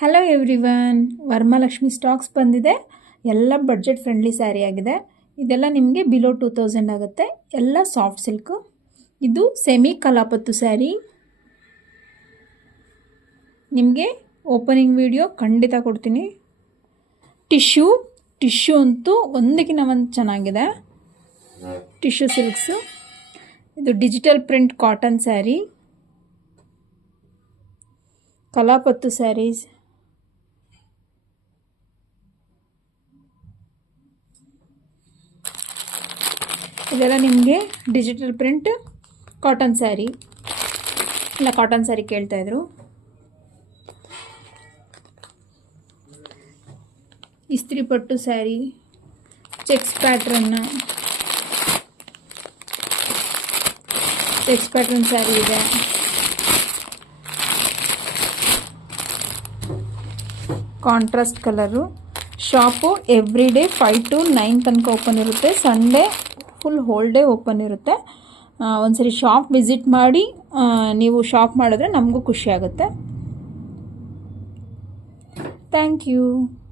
Hello everyone, Varamahalakshmi stocks ಬಂದಿದೆ. ಎಲ್ಲ budget friendly sari ಆಗಿದೆ. ಇದೆಲ್ಲ ನಿಮಗೆ ಬಿಲೋ 2000 ಆಗುತ್ತೆ. ಎಲ್ಲ ಸಾಫ್ಟ್ ಸಿಲ್ಕು. ಇದು ಸೆಮಿ ಕಲಾಪತ್ತು ಸ್ಯಾರಿ. ನಿಮಗೆ ಓಪನಿಂಗ್ ವಿಡಿಯೋ ಖಂಡಿತ ಕೊಡ್ತೀನಿ. ಟಿಶ್ಯೂ ಅಂತೂ ಒಂದಕ್ಕಿಂತ ಒಂದು ಚೆನ್ನಾಗಿದೆ. Tissue silks. ಇದು ಡಿಜಿಟಲ್ ಪ್ರಿಂಟ್ ಕಾಟನ್ ಸ್ಯಾರಿ. ಕಲಾಪತ್ತು ಸ್ಯಾರೀಸ್. ಇದೆಲ್ಲ ನಿಮಗೆ ಡಿಜಿಟಲ್ ಪ್ರಿಂಟ್ ಕಾಟನ್ ಸ್ಯಾರಿ. ಇಲ್ಲ, ಕಾಟನ್ ಸ್ಯಾರಿ ಕೇಳ್ತಾಯಿದ್ರು. ಇಸ್ತ್ರಿ ಪಟ್ಟು ಸ್ಯಾರಿ, ಚೆಕ್ಸ್ ಪ್ಯಾಟ್ರನ್ ಸ್ಯಾರಿ ಇದೆ. Contrast colour. Shop every day 5 to 9 ತನಕ ಓಪನ್ ಇರುತ್ತೆ. Sunday full whole day open ಇರುತ್ತೆ. ಒಂದ್ಸರಿ ಶಾಪ್ ವಿಸಿಟ್ ಮಾಡಿ ನೀವು ಶಾಪ್ ಮಾಡಿದ್ರೆ ನಮಗೂ ಖುಷಿ ಆಗುತ್ತೆ. Thank you.